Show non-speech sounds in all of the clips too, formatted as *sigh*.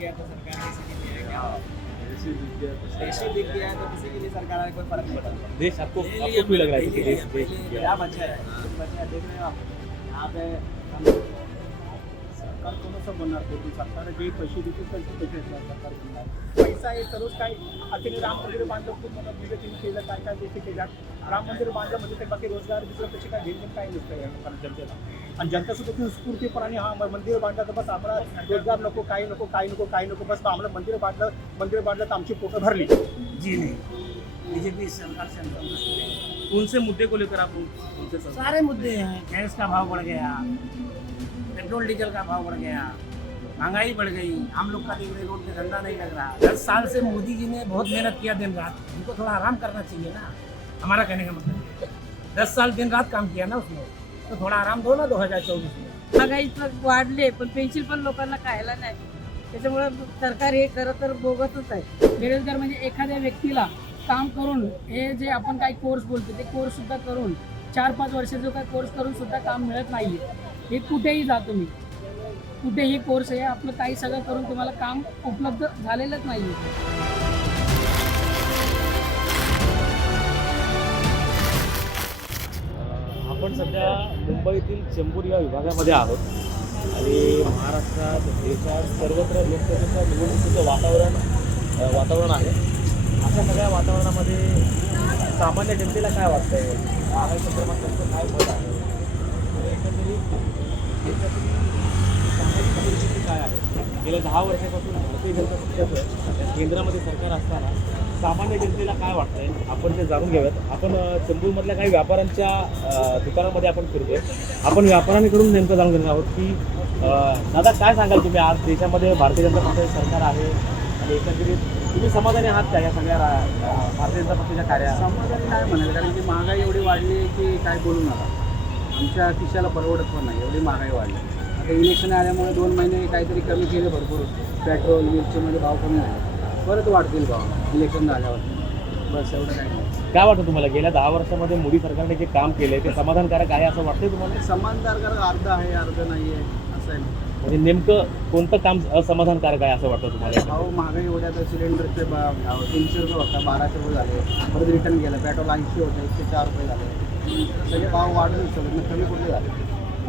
गया तो सरकार ने इसी के लिए क्या ही गया है तो किसी के लिए सरकार का कोई फ़र्क नहीं पड़ता देश आपको आपको क्यों लग रहा है कि देश देश क्या बचा है बचा है देख रहे हो आप यहाँ पे हम सरकार कोणाचं बनणार? ते सरकार जे पैसे देतील त्यांचे पैसे येणार सरकार बनणार. पैसा आहे सर्वच काय आता राम मंदिर बांधलं खूप मोठं विवेचन केलं काय काय गोष्टी केल्या. राम मंदिर बांधलं म्हणजे ते बाकी रोजगार दुसरं पैसे काय घेणं काही नसतं या लोकांना जनतेला. आणि जनता सुद्धा ती स्फूर्तीपणाने हा मंदिर बांधलं तर बस आम्हाला रोजगार नको काही नको काही नको काही नको. बस आम्हाला मंदिर बांधलं मंदिर बांधलं तर आमची पोटं भरली. जी नहीं. बीजेपी सरकार से कौन से मुद्दे को लेकर आप उनसे सारे मुद्दे हैं। गैस का भाव बढ़ गया? पेट्रोल डीजल का भाव बढ़ गया महंगाई बढ़ गई हम लोग का देख रोड पे धंधा नहीं लग रहा। दस साल से मोदी जी ने बहुत मेहनत किया दिन रात। उनको थोड़ा आराम करना चाहिए ना हमारा कहने का मतलब दस साल दिन रात काम किया ना उसने तो थोड़ा आराम दो ना दो हजार चौबीस में। महागाई तर वाढले पण पेन्सिल पण लोकांना खायला नाही. त्याच्यामुळे सरकार हे खरं तर बोगसच आहे. बेरोजगार म्हणजे एखाद्या व्यक्तीला काम करून हे जे आपण काही कोर्स बोलतो ते कोर्स सुद्धा करून चार पाच वर्ष जो काही कोर्स करून सुद्धा काम मिळत नाही हे कुठेही जा तुम्ही. कुठेही कोर्स आहे आपलं काही सगळं करून तुम्हाला काम उपलब्ध झालेलंच नाही आपण सध्या मुंबईतील चेंबूर या विभागामध्ये आहोत. आणि महाराष्ट्रात देशात सर्वत्र लोकसभेच्या निवडणुकीचं वातावरण वातावरण आहे. अशा सगळ्या वातावरणामध्ये सामान्य जनतेला काय वाटतंय? महागाई संदर्भात काय मत आहे? परिस्थिती काय आहे गेल्या दहा वर्षापासून भारतीय जनता पक्षाचं केंद्रामध्ये सरकार असताना सामान्य जनतेला काय वाटतंय? आपण ते जाणून घेऊयात. आपण चंदूरमधल्या काही व्यापाऱ्यांच्या दुकानामध्ये आपण फिरतोय. आपण व्यापाऱ्यांकडून नेमकं जाणून घेणार आहोत की दादा काय सांगाल तुम्ही? आज देशामध्ये भारतीय जनता पक्षाचे सरकार आहे आणि एकंदरीत तुम्ही समाधानी आहात का या सगळ्या भारतीय जनता पक्षाच्या कार्या? समाधानी काय म्हणाल कारण की महागाई एवढी वाढली आहे की काय बोलू नका. आमच्या खिशाला परवडत पण नाही एवढी महागाई वाढली. आता इलेक्शन आल्यामुळे दोन महिने काहीतरी कमी केले भरपूर. पेट्रोल मिरचीमध्ये भाव कमी झाले. परत वाढतील भाव. इलेक्शन झाल्यावर. बस एवढं काही नाही. काय वाटतं तुम्हाला? गेल्या दहा वर्षामध्ये मोदी सरकारने जे काम केलंय ते समाधानकारक आहे असं वाटतंय तुम्हाला? समानदार अर्ध आहे अर्ध नाही आहे असं आहे. म्हणजे नेमकं कोणतं काम असमाधानकारक आहे असं वाटतं तुम्हाला? भाव महागाई एवढ्या तर सिलेंडरचे तीनशे रुपये होता बाराशे रुपये झाले. परत रिटर्न गेलं पेट्रोल ऐंशी होतं एकशे चार रुपये झाले. सगळे भाव वाढून सगळे कमी कुठले झाले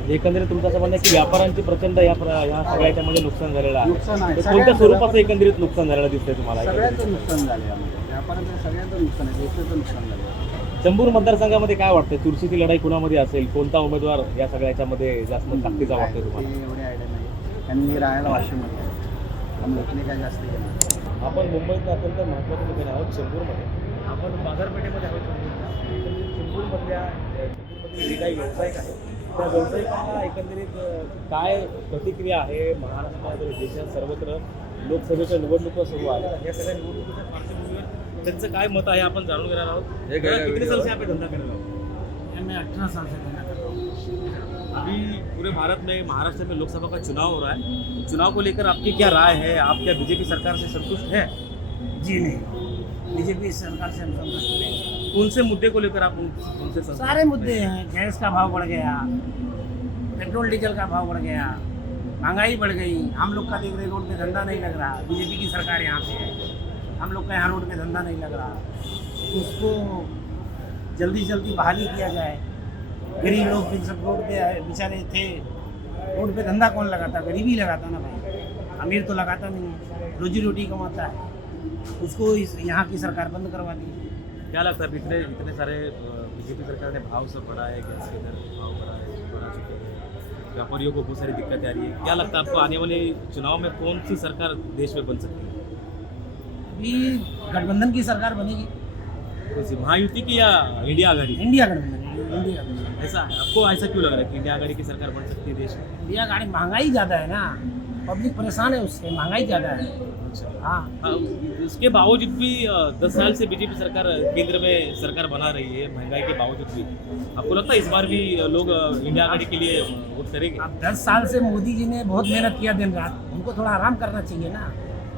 एकंदरीत तुमचं असं म्हणणं आहे की व्यापाऱ्यांची प्रचंड या प्र- या सगळ्या याच्यामध्ये नुकसान झालेलं आहे. नुकसान आहे. तर कोणत्या स्वरूपाचं एकंदरीत नुकसान झालेलं दिसतंय तुम्हाला सगळ्यांचं नुकसान झालं यामध्ये. व्यापाऱ्यांचं सगळ्यांचं नुकसान आहे. देशाचं नुकसान झालं चंबूर मतदारसंघामध्ये काय वाटतंय? चुरशीची लढाई कुणामध्ये असेल? कोणता उमेदवार या सगळ्या याच्यामध्ये जास्त ताकदीचा वाटतोय तुम्हाला? ते एवढी आयडिया नाही त्यांनी राहायला वाशिममध्ये आहे. आम्ही इकडे काय जास्त गेलं आपण मुंबईत अत्यंत महत्त्वाचं ठिकाण आहोत चेंबूरमध्ये. आपण बाजारपेठेमध्ये आहोत चेंबूरच्या एकंदरीत चेंबूरमधल्या चेंबूरमधले जे काही व्यावसायिक आहेत त्या व्यावसायिकांना एकंदरीत काय प्रतिक्रिया आहे? महाराष्ट्रात देशात सर्वत्र लोकसभेच्या निवडणुका सुरू आहेत. या सगळ्या निवडणुकीच्या पार्श्वभूमीवर त्यांचं काय मत आहे? आपण जाणून घेणार आहोत. कितने साल से धंधा कर रहे हो मैं अठारह साल से धंधा कर रहा हूँ अभी पूरे भारत में महाराष्ट्र में लोकसभा का चुनाव हो रहा है चुनाव को लेकर आपकी क्या राय है? आप क्या बीजेपी सरकार से संतुष्ट है? जी नहीं। बीजेपी सरकार से हम संतुष्ट नहीं। कौन से मुद्दे को लेकर आप उन- उनसे सारे मुद्दे हैं। गैस का भाव बढ़ गया पेट्रोल डीजल का भाव बढ़ गया महँगाई बढ़ गई। हम लोग का देख रहे रोड पे धंधा नहीं लग रहा। बीजेपी की सरकार यहाँ पे है। हम लोग का यहाँ रोड पे धंधा नहीं लग रहा। उसको जल्दी जल्दी बहाली किया जाए। गरीब लोग फिर सब रोड पे बेचारे थे रोड पे धंधा कौन लगाता? गरीबी लगाता ना भाई। अमीर तो लगाता नहीं है। रोजी रोटी कमाता है। उसको इस यहाँ की सरकार बंद करवा दी। क्या लगता है इतने इतने सारे बीजेपी सरकार ने भाव सब बढ़ाए गैस के दर भाव बढ़ाए बढ़ा चुके हैं। व्यापारियों को बहुत सारी दिक्कतें आ रही है। क्या लगता है आपको आने वाले चुनाव में कौन सी सरकार देश में बन सकती है? अभी गठबंधन की सरकार बनेगी। कौन सी महायुति की या इंडिया आघाड़ी? इंडिया गठबंधन इंडिया ऐसा है? आपको ऐसा क्यों लग रहा है कि इंडिया आघाड़ी की सरकार बन सकती है देश में? इंडिया गाड़ी महँगाई ज़्यादा है ना। पब्लिक परेशान है उससे महँगाई ज़्यादा है। हाँ। हाँ, उसके बावजूद भी दस साल से बीजेपी सरकार केंद्र में सरकार बना रही है महँगाई के बावजूद भी। आपको लगता है इस बार भी लोग इंडिया आघाड़ी के लिए वोट करेंगे? अब दस साल से मोदी जी ने बहुत मेहनत किया दिन रात। उनको थोड़ा आराम करना चाहिए ना।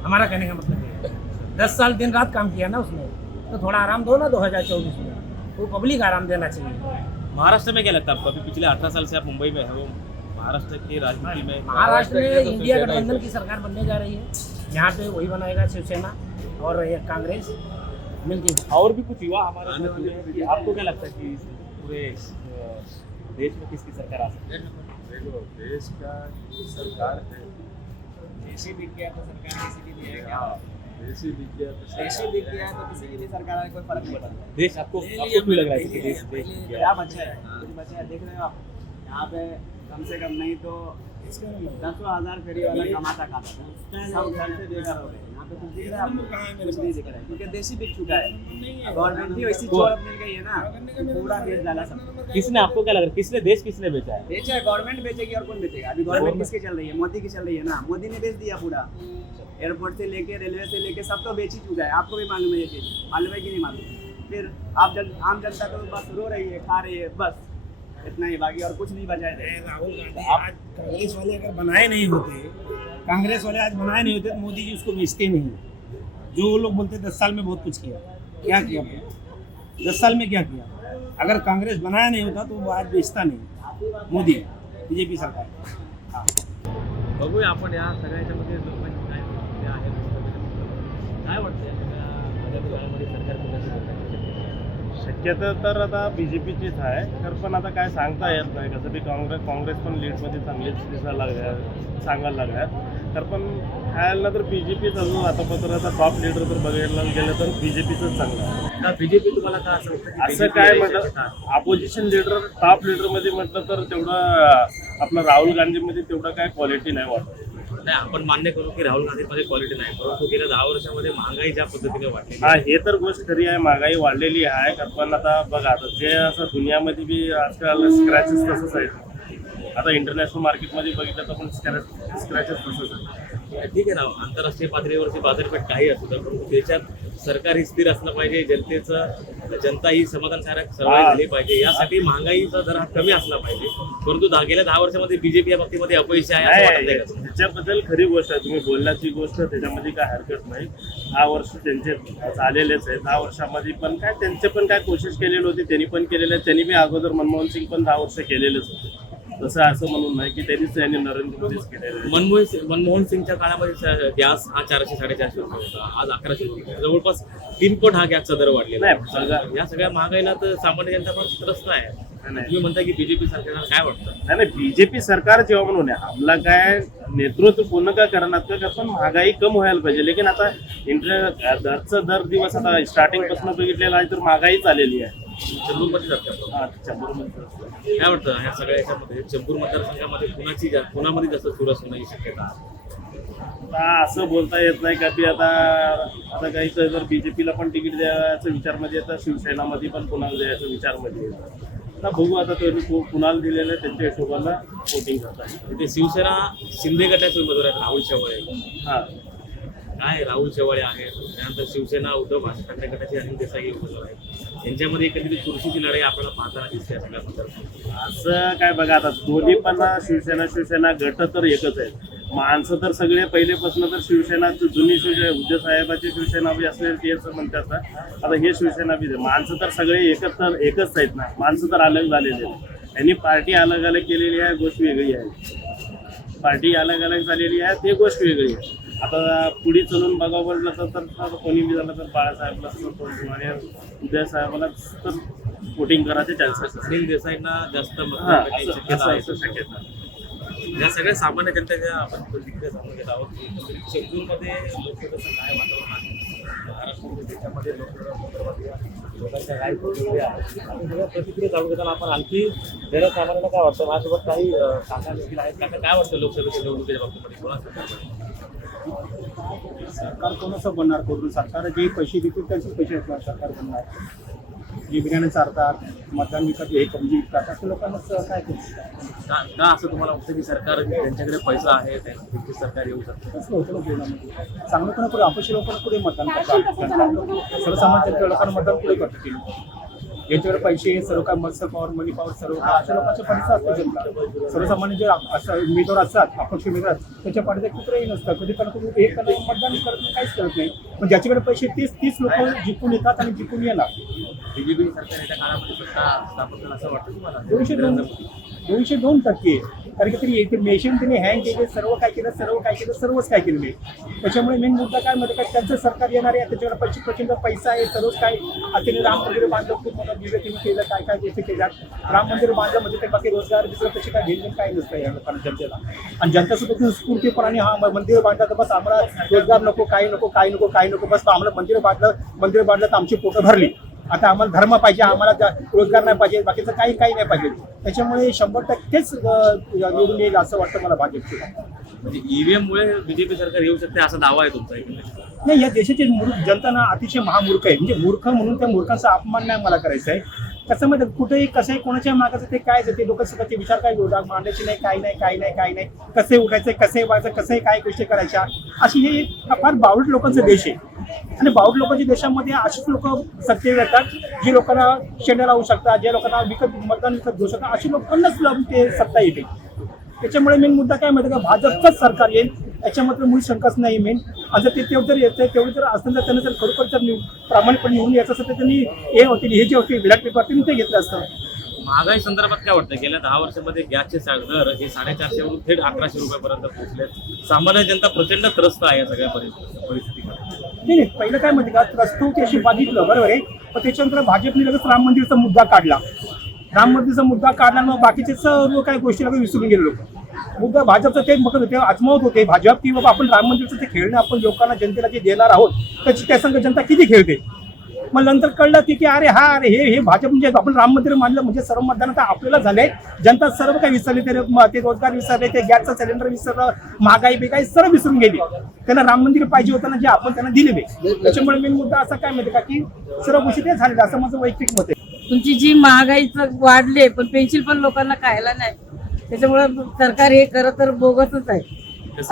हमारा कहने का मतलब है। दस साल दिन रात काम किया ना उसने तो थोड़ा आराम दो ना दो हज़ार चौबीस में। वो पब्लिक आराम देना चाहिए। महाराष्ट्र में क्या लगता है आपको? अभी पिछले अठारह साल से आप मुंबई में है वो महाराष्ट्र की राजनीति में महाराष्ट्र में तो इंडिया गठबंधन की सरकार बनने जा रही है। यहाँ पे वही बनाएगा शिवसेना और ये कांग्रेस मिलके। और भी कुछ युवा हमारे जुड़े हैं कि आपको क्या लगता है कि पूरे देश में किसकी सरकार आ सकती है? देखो देश का सरकार है। देशी दिख गया तो सरकार किसी की नहीं है क्या? देशी दिख गया तो देशी दिख गया तो किसी की भी सरकार आने कोई फ़र्क नहीं पड़ता। देश आपको आपको क्यों लग रहा है कि देश देश क्या? हैं? कुछ बच्चे हैं? देख रहे हो आप। यहाँ पे कम से कम नहीं तो दसों हज़ार फेरी वाला कमाता खाता था। सब घर से बेघर हो गए। यहाँ पे कुछ दिख रहा है कुछ नहीं दिख रहा है। क्योंकि देशी बिक चुका है। गवर्नमेंट भी वैसी चोर मिल गई है ना पूरा बेच डाला सब। किसने आपको क्या लग? रहा है किसने देश किसने बेचा है? बेचा है गवर्नमेंट बेचेगी और कौन बेचेगा? अभी गवर्नमेंट किसकी चल रही है? मोदी की चल रही है ना। मोदी ने बेच दिया पूरा। एयरपोर्ट से लेके रेलवे से लेके सब तो बेच ही चुका है। आपको भी मालूम है ये चीज़। मालूम है कि नहीं मालूम? फिर आप जन आम जनता तो बस रो रही है खा रही है बस। इतना ही बाकी और कुछ नहीं बचा है राहुल गांधी आज कांग्रेस वाले अगर बनाए नहीं होते कांग्रेस वाले आज बनाए नहीं होते तो मोदी जी उसको बेचते नहीं जो वो लोग बोलते दस साल में बहुत कुछ किया क्या किया दस साल में क्या किया अगर कांग्रेस बनाया नहीं होता तो वो आज बेचता नहीं मोदी बीजेपी सरकार हाँ बघूया आपण या सगळ्याच्या मध्ये काय काय वाटतं सरकार शक्यता तर आता बी जे पीचीच आहे. तर पण आता काय सांगता येत नाही. कसं बी काँग्रेस काँग्रेस पण लीडमध्ये चांगलीच दिसायला लागल्या सांगायला लागल्यात तर पण ह्याला तर बी जे पीच अजून आता टॉप लीडर जर बघायला गेलं तर बी जे पीचंच चांगलं आहे. का बीजेपी तुम्हाला का असं असं काय म्हटलं? ऑपोजिशन लीडर टॉप लीडरमध्ये म्हटलं तर तेवढं आपलं राहुल गांधीमध्ये तेवढं काय क्वालिटी नाही वाटत. नाही आपण मान्य करू की राहुल गांधीमध्ये क्वालिटी नाही परंतु गेल्या दहा वर्षामध्ये महागाई ज्या पद्धतीने वाढली हा हे तर गोष्ट खरी आहे महागाई वाढलेली आहे पण आता बघा आता जे असं दुनियामध्ये बी आजकाल स्क्रॅचेस तसंच आहेत. आता इंटरनॅशनल मार्केटमध्ये बघितलं तर पण स्क्रॅच स्क्रॅचेस तसंच आहे ठीक आहे ना आंतरराष्ट्रीय पातळीवरची बाजारपेठ काही असू द्या परंतु देशात सरकार ही स्थिर असलं पाहिजे जनतेचं जनता ही समाधानकारक हा. झाली पाहिजे यासाठी महागाईचा दर हा कमी असला पाहिजे परंतु गेल्या दहा वर्षामध्ये बीजेपी या बाबतीमध्ये अपयशी आहे असं वाटत नाही का तुम्हाला? त्याच्याबद्दल खरी गोष्ट आहे तुम्ही बोलण्याची गोष्ट त्याच्यामध्ये काय हरकत नाही दहा वर्ष त्यांचे चाललेलेच आहे दहा वर्षामध्ये पण काय त्यांचे पण काय कोशिश केलेली होती त्यांनी पण केलेले. त्यांनी बी अगोदर मनमोहन सिंग पण दहा वर्ष केलेलेच होते तसं असं म्हणून नाही की त्यांनीच त्यांनी नरेंद्र मोदीच केलेले आहे. मनमोहन सिंग मनमोहन सिंगच्या काळामध्ये स- गॅस हा चारशे साडेचारशे रुपये होता आज अकराशे रुपये. जवळपास तीन पट हा गॅसचा दर वाढलेला नाही, आहे. या सगळ्या महागाईला तर सामान्य जनता पण त्रस्त आहे नाही. तुम्ही म्हणता की बीजेपी सरकारला काय वाटतं नाही नाही बीजेपी सरकार जेव्हा म्हणून आहे, आपला काय नेतृत्व पूर्ण का करणार का पण महागाई कम व्हायला पाहिजे लेकिन आता इंटर दरचा दर दिवस आता स्टार्टिंगपासून बघितलेला आहे तर महागाईच आलेली आहे चंद्रपूरमध्ये जाते आपण. हा, शंभरमध्ये. काय वाटतं ह्या सगळ्या याच्यामध्ये चंपूर मतदारसंघामध्ये कुणाची जा- कुणामध्ये जास्त चुरस होण्याची शक्यता? आता असं बोलता येत नाही का की आता आता काही जर बीजेपीला पण तिकीट द्यायचं विचारमध्ये येतं शिवसेनामध्ये पण कुणाला द्यायचं विचारमध्ये येतं आता बघू आता कु- कुणाला दिलेलं आहे त्यांच्या हिशोबानं वोटिंग करतात इथे शिवसेना शिंदे गटाचे उमेदवार आहेत राहुल शेवाळे हां काय राहुल शेवाळे आहेत त्यानंतर शिवसेना उद्धव भाजप ठाकरे गटाचे अनिल देसाई उमेदवार आहेत. यांच्यामध्ये कधीतरी चुरशीची लढाई आपल्याला पाहताना दिसते सगळ्या असं काय बघा आता दोन्ही पण शिवसेना शिवसेना गट तर एकच आहे माणसं तर सगळे पहिलेपासून तर शिवसेना जुनी शिवसेना उद्धव साहेबाची शिवसेना बी असेल ते असं म्हणतात आता हे शिवसेना बी आहे. माणसं तर सगळे एकच तर एकच आहेत ना. माणसं तर अलग झालेले आहेत. यांनी पार्टी अलग अलग केलेली आहे गोष्ट वेगळी आहे. पार्टी अलग अलग झालेली आहे ते गोष्ट वेगळी आहे. आता पुढे चलून बघावं म्हटलं तर कोणी बी झालं तर बाळासाहेबला उदय साहेबाला तर वोटिंग करायचे चान्सेस अनिल देसाईंना जास्त शक्यता या सगळ्या सामान्य जनतेच्या आपण प्रतिक्रिया जाणून घेत आहोत की चेंबूरमध्ये लोकसभेचं काय वातावरण आहे? महाराष्ट्रामध्ये देशामध्ये लोकसभा लोकांच्या काय प्रतिक्रिया आहेत. आणि सगळ्या प्रतिक्रिया जाणून घेताना आपण आणखी जनसामान्यांना काय वाटतं? माझ्यासोबत काही काका देखील आहेत. काका काय वाटतं लोकसभेच्या निवडणुकीच्या बाबतीमध्ये? कोणा सरकार कोणाचं बनणार करून सरकार जे पैसे देतील त्यांचेच पैसे असणार सरकार बनणार. जे बिर्याणी चालतात मतदान विकत हे कमी विकतात अशा लोकांना काय करू का का असं तुम्हाला वाटतं की सरकार त्यांच्याकडे पैसा आहे त्यांची सरकार येऊ शकतं? कसं होतं ना जीवनामध्ये चांगलं पण पुढे अपक्ष लोकांना पुढे मतदान करतात? सर्वसामान्य लोकांना मतदान पुढे करतात ज्यांच्याकडे पैसे सर्व काय मत्स्य पॉवर मनी पॉवर सर्व काय अशा लोकांच्या पाठीचा असतो जनता सर्वसामान्य जे असं उमेदवार असतात अपक्ष उमेदवार त्याच्या पाठीचा कुत्रही नसतं कधी पण कधी एक कधी मतदान करत नाही काहीच करत नाही. पण ज्याच्याकडे पैसे तीस तीस लोक जिंकून येतात आणि जिंकून येणार. बीजेपी सरकार येत्या काळामध्ये सत्ता स्थापन करेल असं वाटतं तुम्हाला? दोनशे दोन दोनशे दोन टक्के. कारण की तरी ते मेशीन तिने हँग केले सर्व काय केलं सर्व काय केलं सर्वच काय केलं. मी त्याच्यामुळे मेन मुद्दा काय मध्ये काय त्यांचं सरकार येणार आहे त्याच्याकडे पैसे प्रचंड पैसा आहे सर्वच काय. आता राम मंदिर बांधलं खूप मोठं दिव्य तिने केलं काय काय गोष्टी केल्या. राम मंदिर बांधलं म्हणजे ते बाकी रोजगार दुसरं तशी काय घेणं काय नसतं या लोकांना जनतेला. आणि जनतेसोबत स्फूर्तीपणाने हा मंदिर बांधलं तर बस आम्हाला रोजगार नको काही नको काही नको काही नको बस आम्हाला मंदिर बांधलं मंदिर बांधलं तर आमची पोटं भरली. आता आम्हाला धर्म पाहिजे आम्हाला रोजगार नाही पाहिजे बाकीचं काही काही नाही पाहिजे. त्याच्यामुळे शंभर टक्केच निवडून येईल असं वाटतं मला भाजपची. म्हणजे ईव्हीएम मुळे बीजेपी सरकार येऊ शकते असा दावा आहे तुमचा नाही या देशाची मूर्ख जनता ना अतिशय महामूर्ख आहे. म्हणजे मूर्ख म्हणून त्या मूर्खांचा अपमान नाही मला करायचा आहे. कसं माहिती कुठेही कसंही कोणाच्या मागाचं ते काय ते लोक स्वतःचे विचार काय जोडा मांडायचे नाही काय नाही काय नाही काय नाही कसे उठायचे कसे व्हायचं कसे काय गोष्टी करायच्या अशी हे एक फार बावट लोकांचा देश आहे. आणि बावट लोकांच्या देशामध्ये अशीच लोक सत्य येतात जे लोकांना शेंड्या लावू शकतात जे लोकांना विकत मतदान विकत घेऊ शकतात अशी लोकांनाच ते सत्ता येते. त्याच्यामुळे मेन मुद्दा काय माहिती का? भाजपचंच सरकार येईल याच्यामध्ये मूळ शंकाच नाही मेन आणि जर ते तेवढं जर येतं तेवढं जर असतं तर त्यांना जर खरोखर जर निव- प्रामाणिकपणे निवडून यायचं असेल तर त्यांनी हे होतील हे जे होते विराट पेपर त्यांनी ते घेतलं असतं. महागाई संदर्भात काय वाटतं? गेल्या दहा वर्षामध्ये गॅसचे दर हे साडेचारशे वरून थेट अकराशे रुपयापर्यंत पोहोचले सामान्य जनता प्रचंड त्रस्त आहे या सगळ्या परिस्थिती परिस्थितीकडे नाही नाही पहिलं काय माहिती का? रस्तू त्याशी बघितलं बरोबर आहे. पण त्याच्यानंतर भाजपने लगेच राम मंदिरचा मुद्दा काढला. राम मंदिरचा मुद्दा काढला मग बाकीचे सर्व काही गोष्टी लगेच विसरून गेले लोक. मुद्दा भाजपचं तेच बघत होते आजमावत होते. भाजप की बाबा आपण राम मंदिरचं ते खेळणं आपण लोकांना जनतेला जे देणार आहोत त्याची त्या संघ जनता किती खेळते? मग नंतर कळलं की की अरे हा अरे हे हे भाजप म्हणजे आपण राम मंदिर मानलं म्हणजे सर्व मतदान आता आपल्याला झालंय. जनता सर्व काही विसरली ते ते रोजगार विसरले ते गॅसचं सिलेंडर विसरलं महागाई बिगाई सर्व विसरून गेली. त्यांना राम मंदिर पाहिजे होतं ना जे आपण त्यांना दिलेले. त्याच्यामुळे मेन मुद्दा असा काय माहिती का की सर्व गोष्टी ते झालेले असं माझं वैयक्तिक मत आहे. तुमची जी महागाई वाढली पण पेन्सिल पण लोकांना खायला नाही. त्याच्यामुळं सरकार हे खरं तर बोगसच आहे.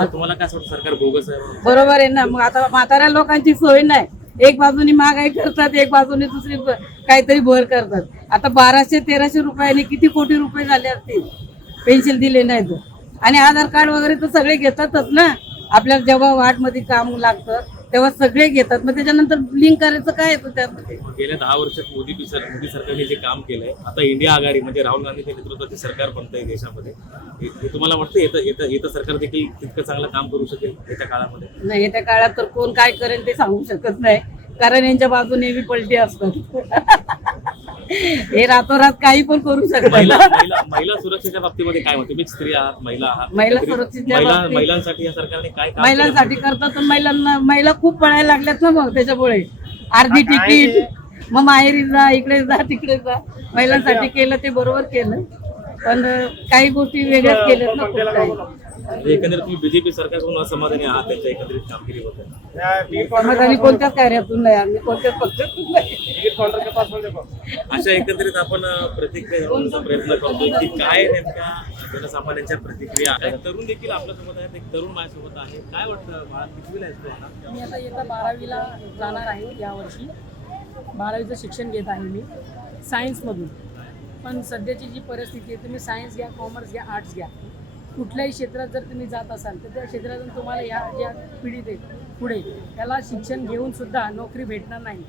तुम्हाला काय असं वाटतं? सरकार बोगस आहे बरोबर आहे ना. मग आता म्हाताऱ्या लोकांची सोय नाही. एक बाजूनी महागाई करतात एक बाजूने दुसरी ब- काहीतरी भर करतात. आता बाराशे तेराशे रुपयाने किती कोटी रुपये झाले असतील? पेन्शन दिले नाही तर आणि आधार कार्ड वगैरे तर सगळे घेतातच ना. आपल्याला जेव्हा वाटमध्ये काम लागतं तेव्हा सगळे घेतात. मग त्याच्यानंतर लिंक करायचं काय येतं त्यामध्ये? गेल्या दहा वर्षात मोदी सर मोदी सरकारने जे काम केलंय आता इंडिया आघाडी म्हणजे राहुल गांधीच्या नेतृत्वाचे सरकार बनतंय देशामध्ये. हे हे तुम्हाला वाटतं येतं येतं येतं सरकार देखील तितकं चांगलं काम करू शकेल येत्या काळामध्ये? नाही त्या काळात तर कोण काय करेल ते सांगू शकत नाही. कारण यांच्या बाजू नेहमी पलटी असतात. *laughs* हे रातोरात काही पण करू महिला शकतात महिला महिला सुरक्षेच्या बाबतीमध्ये काय म्हणते? तुम्ही स्त्री आहात महिला आहात. महिला तरी सुरक्षेच्या महिला- बाबतीत- महिलांसाठी या सरकारने काय काम केलं? महिलांसाठी करतात तर महिलांना महिला खूप पळायला लागल्यात ना मग त्याच्यामुळे. अर्धी तिकीट मग माहेरी जा इकडे जा तिकडे जा. महिलांसाठी केलं ते बरोबर केलं. पण काही गोष्टी वेगळ्याच केल्यात ना खूप काही. एकंदरीत तुम्ही बीजेपी सरकारकडून असमाधानी आहात त्यांच्या एकंदरीत कामगिरीबद्दल समाधानी कोणत्याच कार्यातून नाही आम्ही कोणत्याच पक्षातून नाही. अशा एकंदरीत आपण प्रतिक्रिया घेण्याचा प्रयत्न करतोय की काय नेमक्या जनसामान्यांच्या प्रतिक्रिया आहेत. तरुण देखील आपल्यासोबत आहेत एक तरुण माझ्यासोबत आहे. काय वाटतं बाळा कितवीला आहेस तू आता? मी आता येत्या बारावीला जाणार आहे यावर्षी. बारावीचं शिक्षण घेत आहे मी सायन्समधून पण सध्याची जी परिस्थिती आहे तुम्ही सायन्स घ्या कॉमर्स घ्या आर्ट्स घ्या. कुठल्याही क्षेत्रात जर तुम्ही जात असाल तर त्या क्षेत्रातून तुम्हाला ह्या ज्या पिढीत आहे पुढे त्याला शिक्षण घेऊन सुद्धा नोकरी भेटणार नाही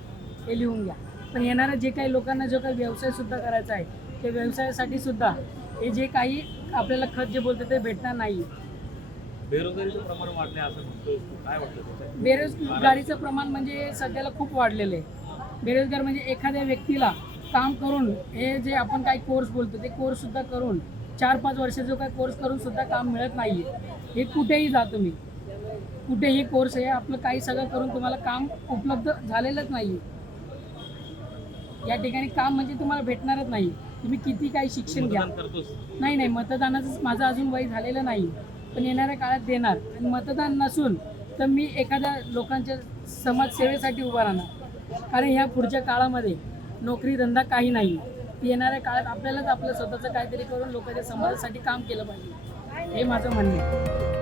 हे लिहून घ्या पण येणाऱ्या जे काही लोकांना जो काही व्यवसाय सुद्धा करायचा आहे ते व्यवसायासाठी सुद्धा हे जे काही आपल्याला खत जे बोलतं ते भेटणार नाही बेरोजगारीचं प्रमाण वाढले असं म्हणतोय तू. काय वाटतं त्याच्यात? बेरोजगारीचं प्रमाण म्हणजे सध्याला खूप वाढलेलं आहे बेरोजगार म्हणजे एखाद्या व्यक्तीला काम करून हे जे आपण काही कोर्स बोलतो ते कोर्स सुद्धा करून चार पाच वर्ष जो काही कोर्स करून सुद्धा काम मिळत नाही हे कुठेही जा तुम्ही. कुठेही कोर्स आहे आपलं काही सगळं करून तुम्हाला काम उपलब्ध झालेलंच नाही या ठिकाणी काम म्हणजे तुम्हाला भेटणारच नाही. तुम्ही किती काही शिक्षण घ्या. नाही नाही मतदानाचं माझं अजून वय झालेलं नाही. पण येणाऱ्या काळात देणार. आणि मतदान नसून तर मी एखाद्या लोकांच्या समाजसेवेसाठी उभा राहणार. कारण ह्या पुढच्या काळामध्ये नोकरी धंदा काही नाही. येणाऱ्या काळात आपल्यालाच आपलं स्वतःचं काहीतरी करून लोकांच्या समाजासाठी काम केलं पाहिजे. हे माझं म्हणणं आहे.